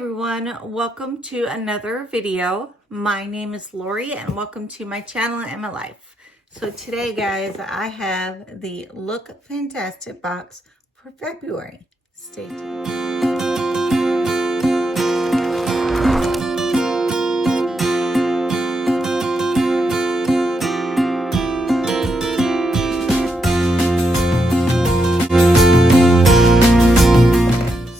everyone, welcome to another video. My name is Lori and welcome to my channel and my life. So today guys, I have the Look Fantastic box for February. Stay tuned.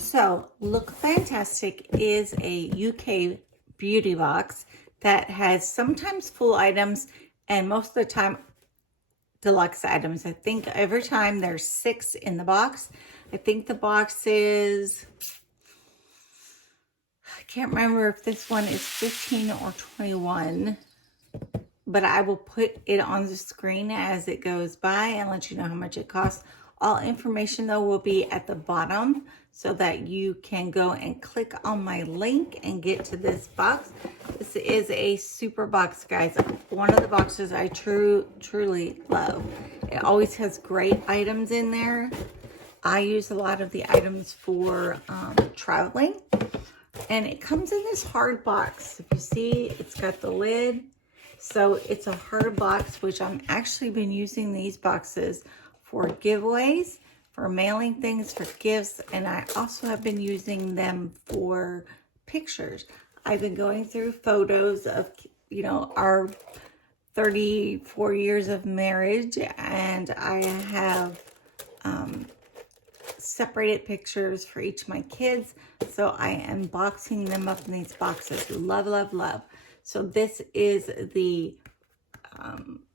So, Look Fantastic is a UK beauty box that has sometimes full items and most of the time deluxe items. I think every time there's 6 in the box. I think the box is, I can't remember if this one is 15 or 21, but I will put it on the screen as it goes by and let you know how much it costs. All information though will be at the bottom so that you can go and click on my link and get to this box. This is a super box, guys. One of the boxes I truly love. It always has great items in there. I use a lot of the items for traveling. And it comes in this hard box. If you see, it's got the lid. So it's a hard box, which I'm actually been using these boxes for giveaways, for mailing things, for gifts, and I also have been using them for pictures. I've been going through photos of, you know, our 34 years of marriage, and I have separated pictures for each of my kids, so I am boxing them up in these boxes. Love, love, love. So this is the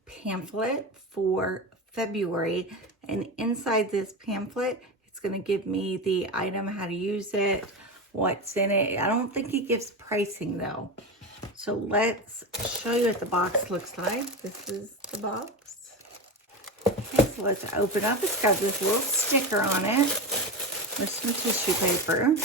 pamphlet for February, and inside this pamphlet it's going to give me the item, how to use it, what's in it. I don't think it gives pricing though. So let's show you what the box looks like. This is the box. Okay, so let's open up. It's got this little sticker on it with some tissue paper.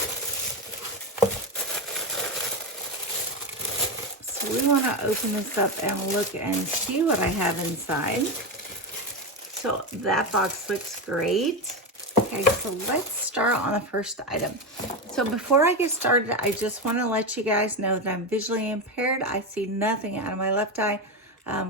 So we want to open this up and look and see what I have inside. So that box looks great. Okay, so let's start on the first item. So before I get started, I just want to let you guys know that I'm visually impaired. I see nothing out of my left eye,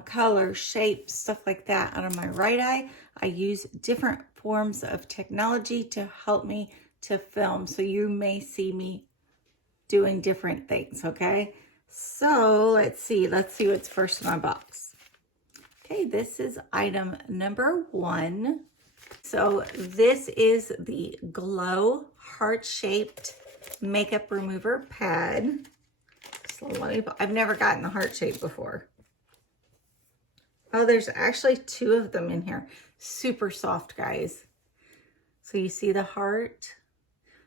color, shape, stuff like that out of my right eye. I use different forms of technology to help me to film. So you may see me doing different things, okay? So let's see what's first in my box. Okay, this is item number 1. So this is the Glow heart-shaped makeup remover pad. So I've never gotten the heart shape before. Oh, there's actually 2 of them in here. Super soft, guys. So you see the heart.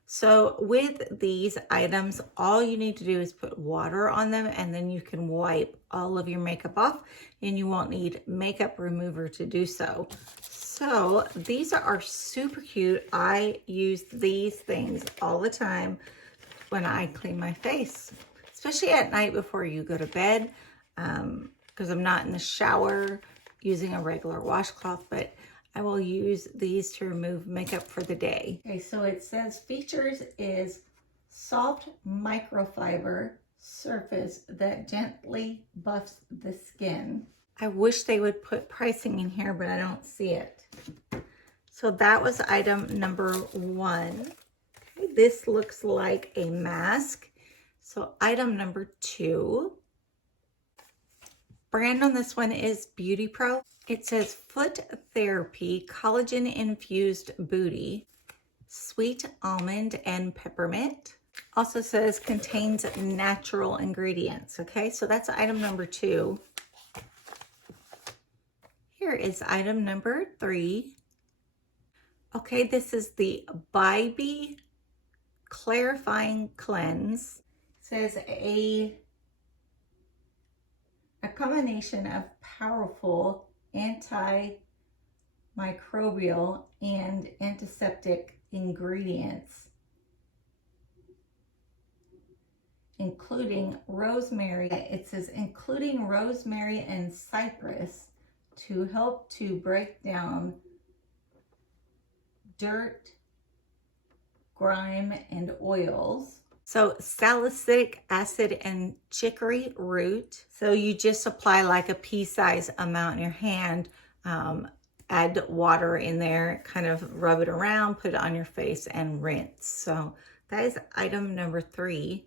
So with these items, all you need to do is put water on them and then you can wipe all of your makeup off and you won't need makeup remover to do so. So these are super cute. I use these things all the time when I clean my face, especially at night before you go to bed, because I'm not in the shower using a regular washcloth, but I will use these to remove makeup for the day. Okay, so it says features is soft microfiber surface that gently buffs the skin. I wish they would put pricing in here, but I don't see it. So that was item number 1. Okay, this looks like a mask. So item number 2. Brand on this one is Beauty Pro. It says Foot Therapy Collagen Infused Booty, Sweet Almond and Peppermint. Also says contains natural ingredients. Okay, so that's item number 2. Here is item number 3. Okay, this is the Bibi Clarifying Cleanse. It says a combination of powerful antimicrobial and antiseptic ingredients, including rosemary. It says including rosemary and cypress to help to break down dirt, grime, and oils. So salicylic acid and chicory root. So you just apply like a pea-size amount in your hand, add water in there, kind of rub it around, put it on your face and rinse. So that is item number 3.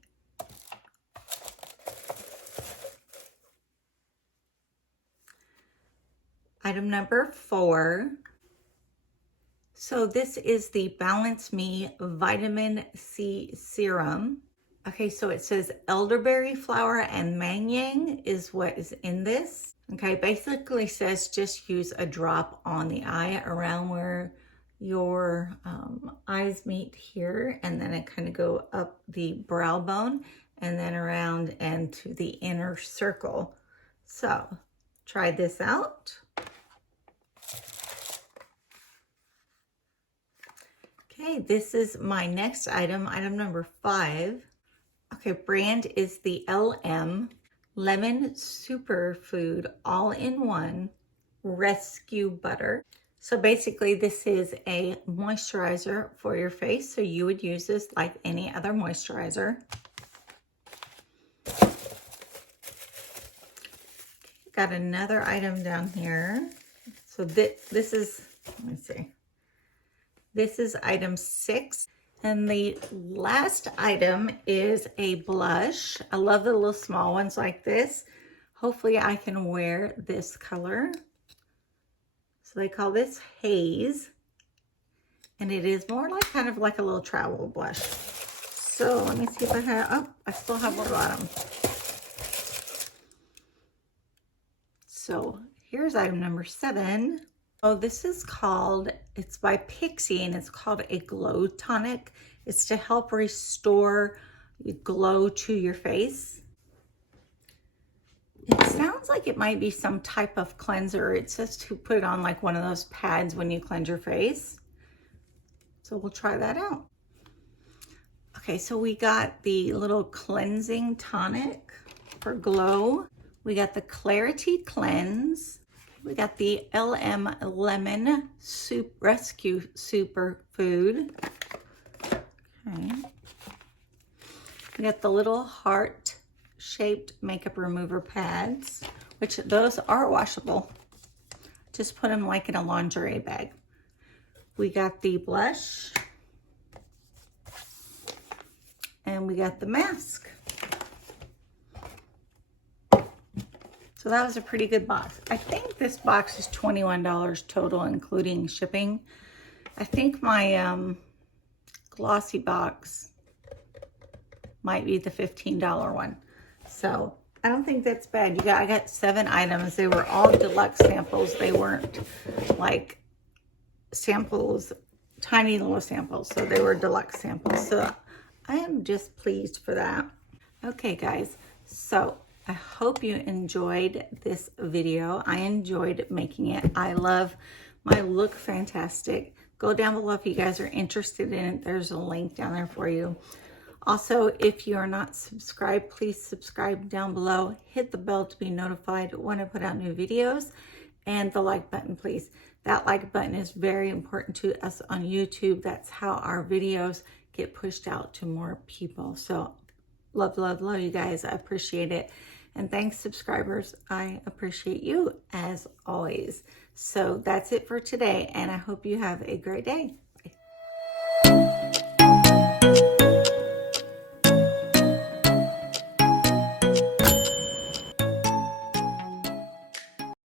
Item number 4. So this is the Balance Me Vitamin C Serum. Okay, so it says elderberry flower and mangyang is what is in this. Okay, basically says just use a drop on the eye around where your eyes meet here, and then it kind of go up the brow bone and then around and to the inner circle. So try this out. Okay, this is my next item, item number 5. Okay, brand is the LM Lemon Superfood All-in-One Rescue Butter. So basically this is a moisturizer for your face. So you would use this like any other moisturizer. Got another item down here. So this is, let me see. This is item 6. And the last item is a blush. I love the little small ones like this. Hopefully I can wear this color. So they call this Haze. And it is more like kind of like a little travel blush. So let me see if I have, oh, I still have one bottom. So here's item number 7. Oh, this is called, it's by Pixie, and it's called a glow tonic. It's to help restore glow to your face. It sounds like it might be some type of cleanser. It says to put it on like one of those pads when you cleanse your face. So we'll try that out. Okay, so we got the little cleansing tonic for glow. We got the Clarity Cleanse. We got the LM Lemon Rescue Superfood. Okay. We got the little heart-shaped makeup remover pads, which those are washable. Just put them like in a lingerie bag. We got the blush. And we got the mask. So that was a pretty good box. I think this box is $21 total, including shipping. I think my glossy box might be the $15 one. So I don't think that's bad. I got 7 items. They were all deluxe samples. They weren't like samples, tiny little samples. So they were deluxe samples. So I am just pleased for that. Okay, guys. So I hope you enjoyed this video. I enjoyed making it. I love my Look Fantastic. Go down below if you guys are interested in it. There's a link down there for you. Also, if you are not subscribed, please subscribe down below. Hit the bell to be notified when I put out new videos, and the like button, please. That like button is very important to us on YouTube. That's how our videos get pushed out to more people. So love, love, love you guys. I appreciate it. And thanks, subscribers. I appreciate you as always. So that's it for today, and I hope you have a great day.